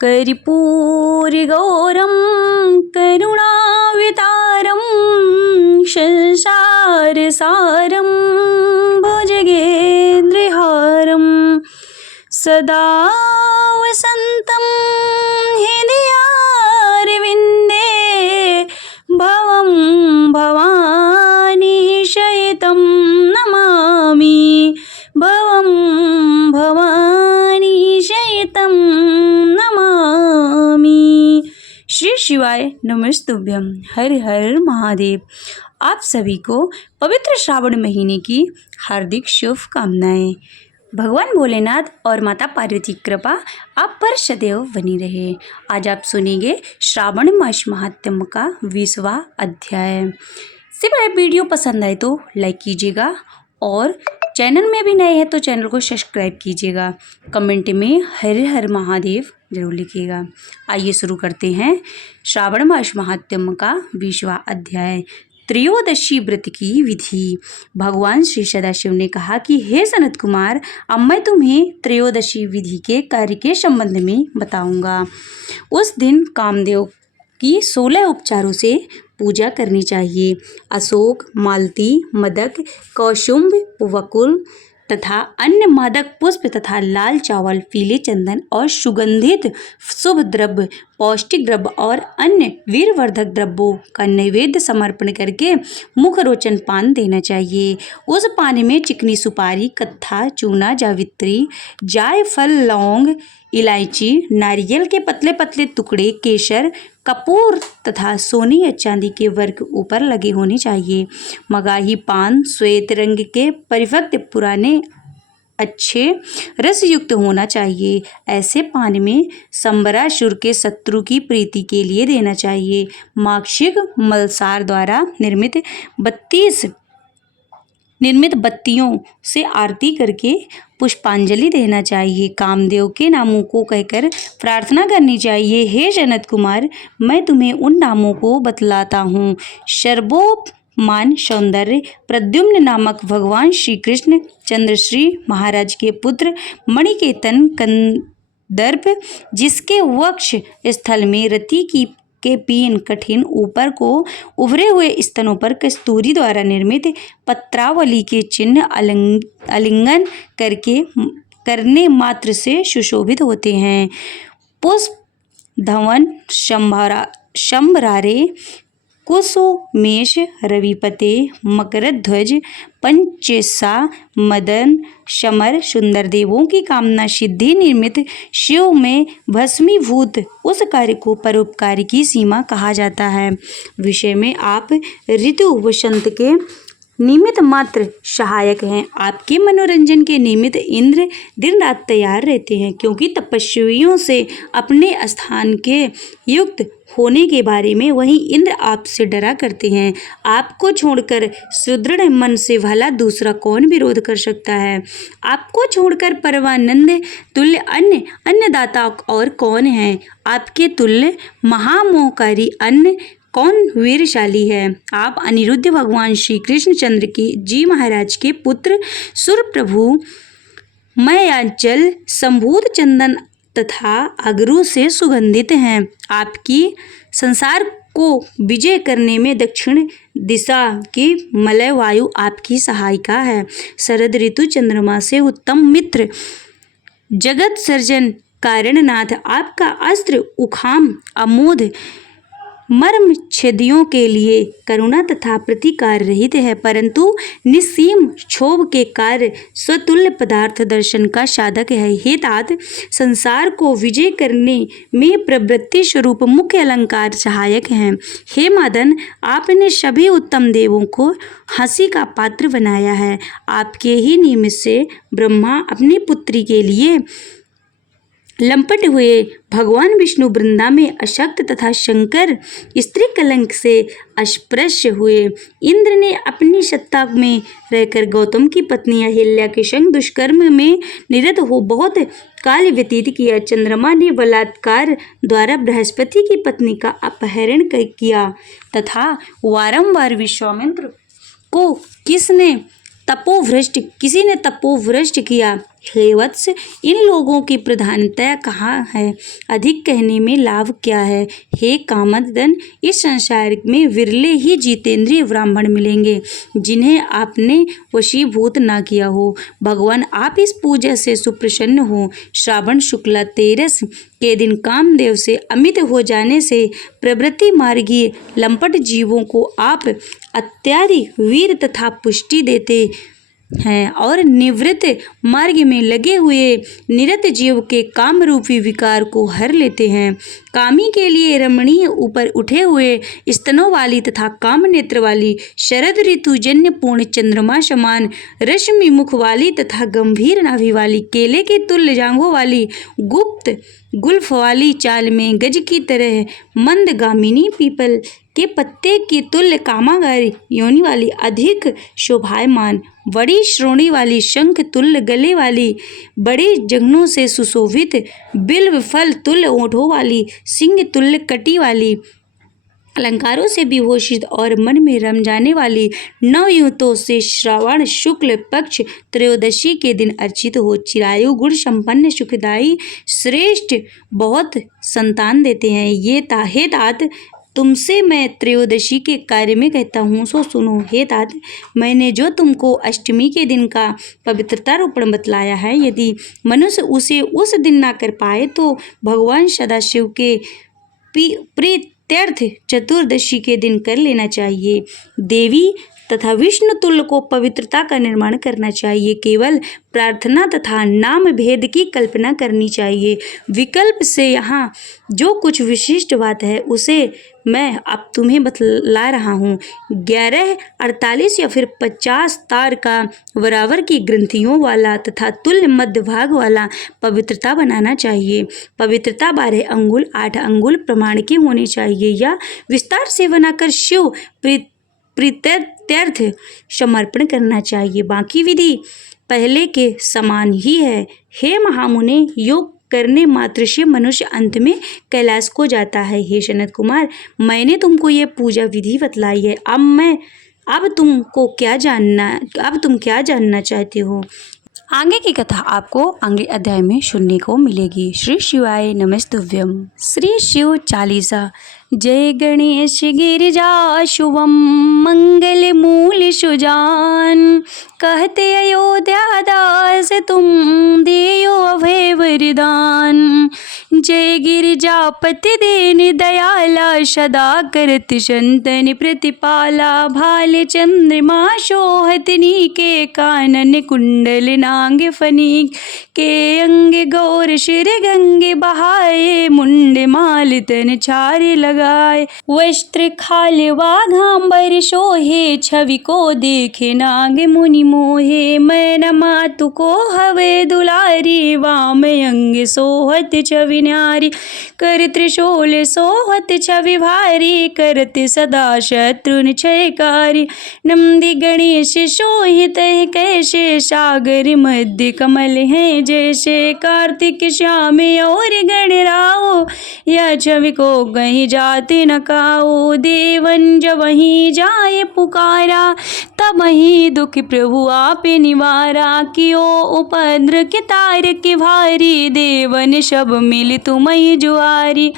कर्पूरगौरं करुणावतारं संसारसारं भुजगेन्द्रहारं सदा वसन्तं हृदयारविन्दे भवं भवानी शयितं नमामि भवं भवानी शयितं नमामि। श्री शिवाय नमस्तुभ्यं। हर हर महादेव। आप सभी को पवित्र श्रावण महीने की हार्दिक शुभकामनाएं। भगवान भोलेनाथ और माता पार्वती की कृपा आप पर सदैव बनी रहे। आज आप सुनेंगे श्रावण मास महात्म्य का 20वां अध्याय। से पहले वीडियो पसंद आए तो लाइक कीजिएगा और चैनल में भी नए हैं तो चैनल को सब्सक्राइब कीजिएगा। कमेंट में हर हर महादेव जरूर लिखिएगा। आइए शुरू करते हैं श्रावण मास महात्म्य का 20वां अध्याय। त्रयोदशी व्रत की विधि। भगवान श्री सदाशिव ने कहा कि हे सनत कुमार, अब मैं तुम्हें त्रयोदशी विधि के कार्य के संबंध में बताऊंगा। उस दिन कामदेव की 16 उपचारों से पूजा करनी चाहिए। अशोक, मालती, मदक, कौशुंभ, वकुल तथा अन्य मादक पुष्प तथा लाल चावल, पीले चंदन और सुगंधित शुभ द्रव्य, पौष्टिक द्रव्य और अन्य वीरवर्धक द्रव्यों का नैवेद्य समर्पण करके मुखरोचन पान देना चाहिए। उस पान में चिकनी सुपारी, कत्था, चूना, जावित्री, जायफल, लौंग, इलायची, नारियल के पतले पतले टुकड़े, केसर, कपूर तथा सोने या चांदी के वर्क ऊपर लगे होने चाहिए। मगाही पान श्वेत रंग के परिपक्व पुराने अच्छे रसयुक्त होना चाहिए। ऐसे पान में संबरासुर के शत्रु की प्रीति के लिए देना चाहिए। माक्षिक मलसार द्वारा निर्मित बत्तियों से आरती करके पुष्पांजलि देना चाहिए। कामदेव के नामों को कहकर प्रार्थना करनी चाहिए। हे जनक कुमार, मैं तुम्हें उन नामों को बतलाता हूँ। सर्वोपमान सौंदर्य प्रद्युम्न नामक भगवान श्री कृष्ण, चंद्रश्री महाराज के पुत्र मणिकेतन कंदर्प, जिसके वक्ष स्थल में रति के पीन कठिन, ऊपर को उभरे हुए स्तनों पर कस्तूरी द्वारा निर्मित पत्रावली के चिन्ह आलिंगन करने मात्र से सुशोभित होते हैं। पुष्प धवन शंभरारे, कुसुमेश, रविपते, मकरध्वज, पंचेसा, मदन, समर, सुंदर देवों की कामना सिद्धि निर्मित शिव में भस्मीभूत उस कार्य को परोपकार की सीमा कहा जाता है। विषय में आप ऋतु वसंत के निमित्त मात्र सहायक हैं। आपके मनोरंजन के निमित्त इंद्र दिन रात तैयार रहते हैं, क्योंकि तपस्वियों से अपने स्थान के युक्त होने के बारे में वही इंद्र आपसे डरा करते हैं। आपको छोड़कर सुदृढ़ मन से भला दूसरा कौन विरोध कर सकता है? आपको छोड़कर परमानंद तुल्य अन्नदाता और कौन है? आपके तुल्य महामोहकारी अन्न कौन वीरशाली है? आप अनिरुद्ध भगवान श्री कृष्णचंद्र जी महाराज के पुत्र सूर्यप्रभु मयाचल संभूत चंदन तथा अगरू से सुगंधित हैं। आपकी संसार को विजय करने में दक्षिण दिशा की मलय वायु आपकी सहायिका है। शरद ऋतु चंद्रमा से उत्तम मित्र, जगत सर्जन कारणनाथ, आपका अस्त्र उखाम अमोध मर्म छेदियों के लिए करुणा तथा प्रतिकार रहित है, परंतु निस्सीम क्षोभ के कार्य स्वतुल्य पदार्थ दर्शन का साधक है। हे तात, संसार को विजय करने में प्रवृत्ति स्वरूप मुख्य अलंकार सहायक हैं। हे मादन, आपने सभी उत्तम देवों को हंसी का पात्र बनाया है। आपके ही निमित्त से ब्रह्मा अपनी पुत्री के लिए लंपट हुए, भगवान विष्णु वृंदा में अशक्त तथा शंकर स्त्री कलंक से अस्पृश्य हुए। इंद्र ने अपनी सत्ता में रहकर गौतम की पत्नी अहिल्या के संग दुष्कर्म में निरत हो बहुत काल व्यतीत किया। चंद्रमा ने बलात्कार द्वारा बृहस्पति की पत्नी का अपहरण किया तथा वारंवार विश्वामित्र को किसी ने तपोभ्रष्ट किया। हे वत्स, इन लोगों की प्रधानता कहाँ है? अधिक कहने में लाभ क्या है? हे कामदन, इस संसार में विरले ही जितेंद्रिय ब्राह्मण मिलेंगे जिन्हें आपने वशीभूत ना किया हो। भगवान, आप इस पूजा से सुप्रसन्न हो। श्रावण शुक्ला 13 के दिन कामदेव से अमित हो जाने से प्रवृत्ति मार्गीय लंपट जीवों को आप अत्याधिक वीर तथा पुष्टि देते हैं और निवृत्त मार्ग में लगे हुए निरत जीव के काम रूपी विकार को हर लेते हैं। कामी के लिए रमणीय ऊपर उठे हुए स्तनों वाली तथा काम नेत्र वाली शरद ऋतु जन्य पूर्ण चंद्रमा समान रश्मि मुख वाली तथा गंभीर नाभि वाली केले के तुल्य जांघों वाली गुप्त गुल्फ वाली चाल में गज की तरह मंदगामिनी पीपल के पत्ते की तुल्य कामागार योनि वाली अधिक शोभायमान बड़ी श्रोणी वाली शंख तुल्य गले वाली बड़े जंघनों से सुशोभित बिल्व फल तुल्य ओठों वाली सिंह तुल्य कटी वाली अलंकारों से विभूषित और मन में रम जाने वाली नवयुवतों से श्रावण शुक्ल पक्ष त्रयोदशी के दिन अर्चित हो चिरायु गुण संपन्न सुखदायी श्रेष्ठ बहुत संतान देते हैं। ये हे तात, तुमसे मैं त्रयोदशी के कार्य में कहता हूँ सो सुनो। हे तात, मैंने जो तुमको अष्टमी के दिन का पवित्रता रोपण बतलाया है, यदि मनुष्य उसे उस दिन ना कर पाए तो भगवान सदाशिव के प्रीत्यर्थ चतुर्दशी के दिन कर लेना चाहिए। देवी तथा विष्णु तुल्य को पवित्रता का निर्माण करना चाहिए। केवल प्रार्थना तथा नाम भेद की कल्पना करनी चाहिए। विकल्प से यहाँ जो कुछ विशिष्ट बात है उसे मैं अब तुम्हें बतला रहा हूँ। 11, 48 या फिर 50 तार का बराबर की ग्रंथियों वाला तथा तुल्य मध्य भाग वाला पवित्रता बनाना चाहिए। पवित्रता 12 अंगुल 8 अंगुल प्रमाण की होनी चाहिए या विस्तार से बनाकर शिव प्रीत्यर्थ समर्पण करना चाहिए। बाकी विधि पहले के समान ही है। हे महामुने, योग करने मात्र से मनुष्य अंत में कैलाश को जाता है। हे सनत कुमार, मैंने तुमको ये पूजा विधि बतलाई है। अब तुम क्या जानना चाहते हो? आगे की कथा आपको अगले अध्याय में सुनने को मिलेगी। श्री शिवाय नमस्तुभ्यम। श्री शिव चालीसा। जय गणेश गिरिजा शुभम मंगल मूल सुजान, कहते अयोध्या दास तुम देयो अभय वरदान। जय गिरिजापति दीन दयाला, सदा करत संतन प्रतिपाला। भाल चंद्रमा शोहतनी के कानन कुंडल नांग फनी के अंग गौर शिर गंगे बहाए। मुंड माल तन छारे लगाए, वस्त्र खाल वाघांबर शोहे। छवि को देखे नाग मुनि मोहे, मैं मातु को हवे दुलारी। वाम अंग सोहत छवि न्यारी, कर त्रिशूल सोहत छवि भारी। करत सदा शत्रुन क्षयकारी, नंदी गणेश शोहित कैसे। सागर मध्य कमल है जैसे, कार्तिक श्याम और गणराओ। यह छवि को कहीं जाते न काओ। देवन जब वहीं जाए पुकारा, तब वहीं दुख प्रभु आप निवारा। कियो उपद्र के तार के भारी, देवन सब मिल तुम्हें जुआरी।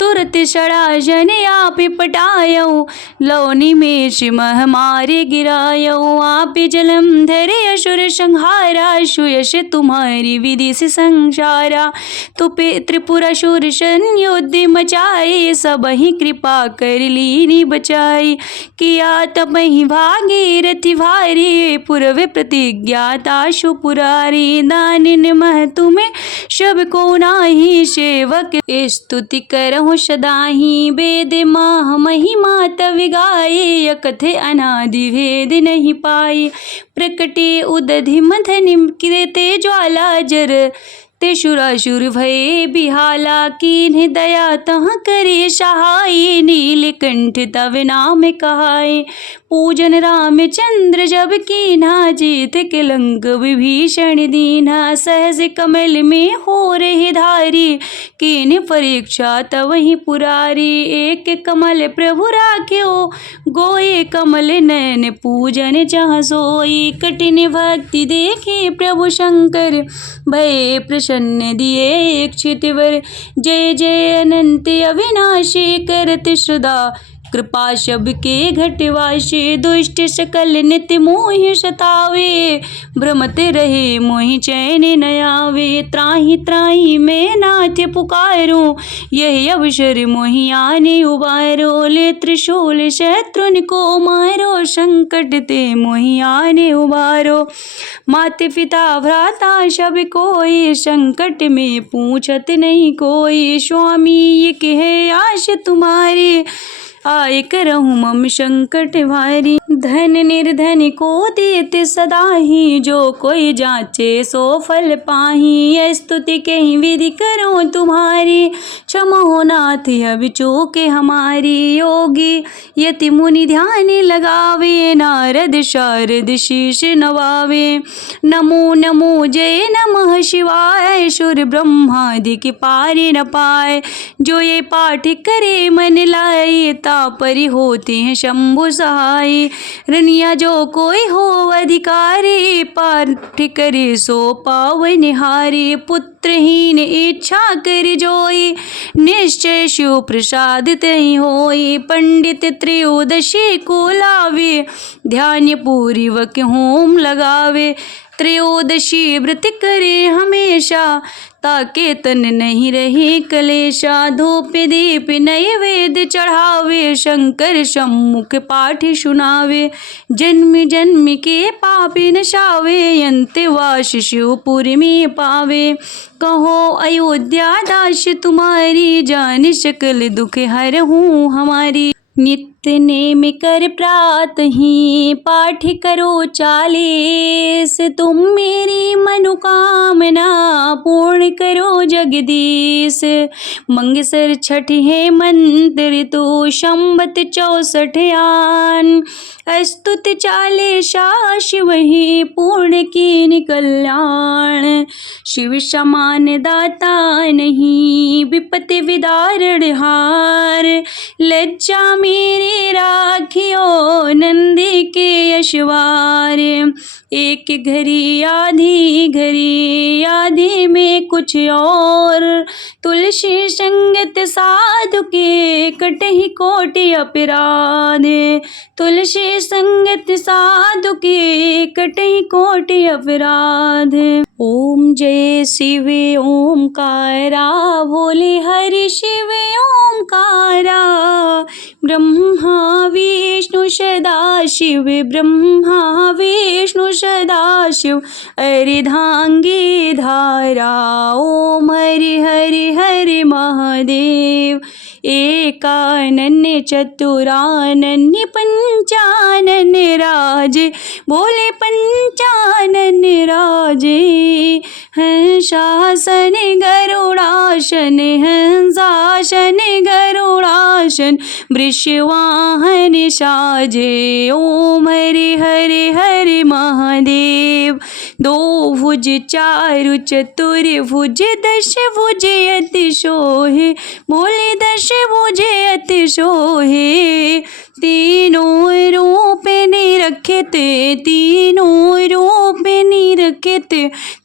तुरत सड़ा जन आप पटायो, लौनी में सिमह मारे गिरायो। आप जलम धरे असुर संहारा, सुयश तुम्हारी विधि से संसारा। तो त्रिपुरासुर संयुद्ध मचाए, सब ही कृपा कर लीनी बचाई। किया तब ही भागीरथी भारी, पूर्व प्रतिज्ञाता सुपुरारी। दानिन मह तुम्हें सब को नाही, सेवक स्तुति करहु सदाही। वेद माह महिमा तव गाये, कथे अनादि भेद नहीं पाए। प्रकटे उदधि मथन कृते ज्वाला, जर ते सुरासुर भये बिहाला। कीन्ह दया तह करे सहाय, नीलकंठ तव नाम कहाय। पूजन रामचंद्र जब कीन्हा, जीत के लंक विभीषण दीन्हा। सहज कमल में हो रहे धारी, कीन्ह परीक्षा तवहि पुरारी। एक कमल प्रभु राख्यो, गोए कमल नयन पूजन जहाँ सोई। कठिन भक्ति देखे प्रभु शंकर, भये प्रसन्न दिए इच्छित वर। जय जय अनंत अविनाशी, करत सदा कृपा सबके घटवासी। दुष्ट सकल नित्य मोहि सतावे, भ्रमत रहे मोहि चैन न आवे। त्राहि त्राहि मैं नाथ पुकारो, यही अवसर मोहि आने उबारो। ले त्रिशूल शत्रुन को मारो, संकट ते मोहि आने उबारो। मात पिता भ्राता सब कोई, संकट में पूछत नहीं कोई। स्वामी ये कहे आश तुम्हारी, आय करहु मम संकट भारी। धन निर्धन को देते सदा ही, जो कोई जाचे सो फल पाही। स्तुति कहीं विधि करो तुम्हारी, क्षमा हो नाथ अब चूके हमारी। योगी यति मुनि ध्यान लगावे, नारद शारद शीश नवावे। नमो नमो जय नमः शिवाय, सुर ब्रह्मादि के पार न पाए। जो ये पाठ करे मन लाए, परि होते हैं शंभु सहाय। रनिया जो कोई हो अधिकारी, पाठ करे सो पावन हारी। पुत्रहीन इच्छा कर जोई, निश्चय शिव प्रसाद तहि होई। पंडित त्रयोदशी को लावे, ध्यान पूर्वक होम लगावे। त्रयोदशी व्रत करे हमेशा, ताके तन नहीं रहे कलेशा। धूप दीप नैवेद्य चढ़ावे, शंकर सम्मुख पाठ सुनावे। जन्म जन्म के पाप नशावे, अंतवास शिवपुर में पावे। कहो अयोध्या दास तुम्हारी, जान सकल दुख हरहूँ हमारी। नित्य नेम कर प्रात ही, पाठ करो 40। तुम मेरी मनोकामना, पूर्ण करो जगदीश। मंगसर छठ है मंत्र तो, संबत 64 आन। स्तुत 40 शिव ही, पूर्ण कीन कल्याण। शिव समान दाता नहीं, विपत्ति विदारण हार। लज्जा मेरे राखियो, नंदी के यशवार। एक घड़ी आधी में कुछ और। तुलसी संगत साधु के, कटहि कोटि अपराध। तुलसी संगत साधु के, कटहि कोटि अपराध। ओम जय शिव ओमकारा, बोले हरि शिव ओमकारा। ब्रह्मा विष्णु सदा शिव, ब्रह्मा विष्णु सदा शिव। अर्धांगी धारा, ओम हरि हरि हरि महादेव। एकानन चतुरानन पंचानन राजे, बोले पंचानन राजे। हंसासन गरुड़ासन, हंसासन गरुड़ासन। वृषवाहन साजे, ओम हरि हरि हरि महादेव। 2 भुज 4 चतुर्भुज, 10 भुज अति सोहे, बोले 10 भुज अति सोहे। तीनों रूप निरखित, तीनों रूप निरखित।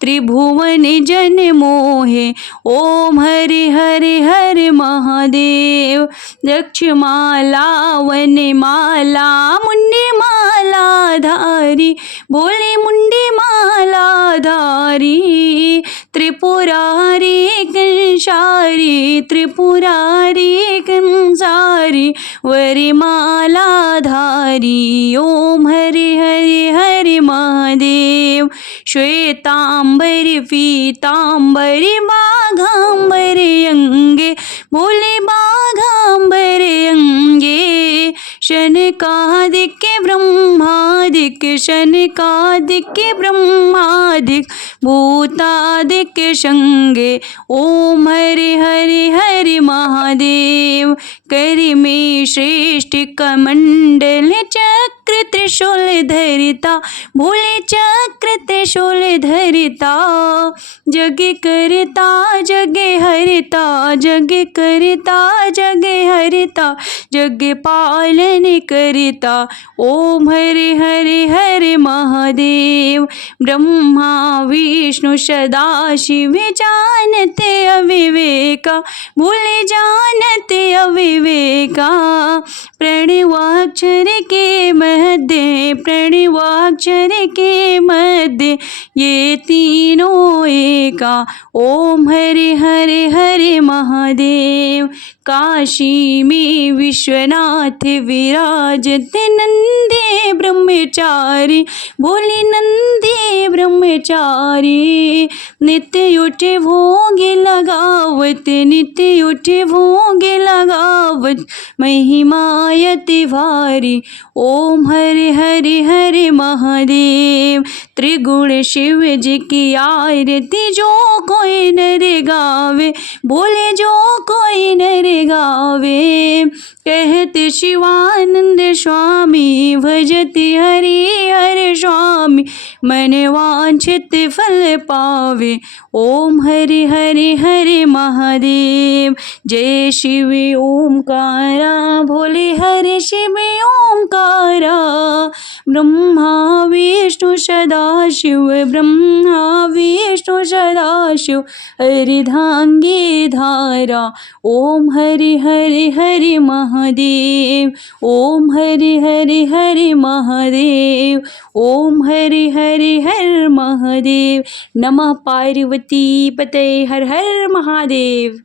त्रिभुवन जन मोहे, ओम हरि हरि हरि महादेव। दक्षमाला वनमाला, मुंडी माला धारी, बोले मुंडी माला धारी। त्रिपुरारी कंसारी, त्रिपुरारी कंसारी। वरमाला धारी, ओम हरि हरि हरि महादेव। श्वेतांबर पीतांबर, बाघांबर अंगे, बोले बाघांबर अंगे। शनकादिक ब्रह्मादिक, शनकादिक ब्रह्मादिक। भूतादिक संगे, ओम हरि हरि हरि महादेव। कर में श्रेष्ठ कमंडल चक्र चक्र त्रिशूल धरिता, भोले चक्र त्रिशूल धरिता। जग करता जग हरता, जग करता जग हरता, जग पालन करता। ओम हरे हरे हरे महादेव। ब्रह्मा विष्णु सदा शिव जानते अविवेका, भोले जानते अविवेका। प्रणवाक्षर के मध्य, प्रणवाक्षर के मध्य, ये तीनों एका। ओम हरे हरे हरे महादेव। काशी में विश्वनाथ विराजते, नंदे ब्रह्मचारी, भोले नंदे ब्रह्मचारी। नित्य उठे भोग लगावत, नित्य उठे भोग लगावत, महिमायति भारी। ओम हरे हरे हरे महादेव। त्रिगुण शिव जी की आरती जो कोई नर गावे, बोले जो कोई नर गावे। कहते शिवानंद स्वामी, भजति हरि हर स्वामी, मन वांछित फल पावे। ओम हरे हरे हरे महादेव। जय शिव ओमकारा, भोले हरे शिव ओमकारा। ब्रह्मा विष्णु सदा शिव, ब्रह्मा विष्णु सदा शिव, अर्धांगी धारा। ओम हरे हरे हरे महादेव। ओम हरे हरे हरे महादेव। ओम हरे हरे हर महादेव। नमः पार्वती पते, हर हर महादेव।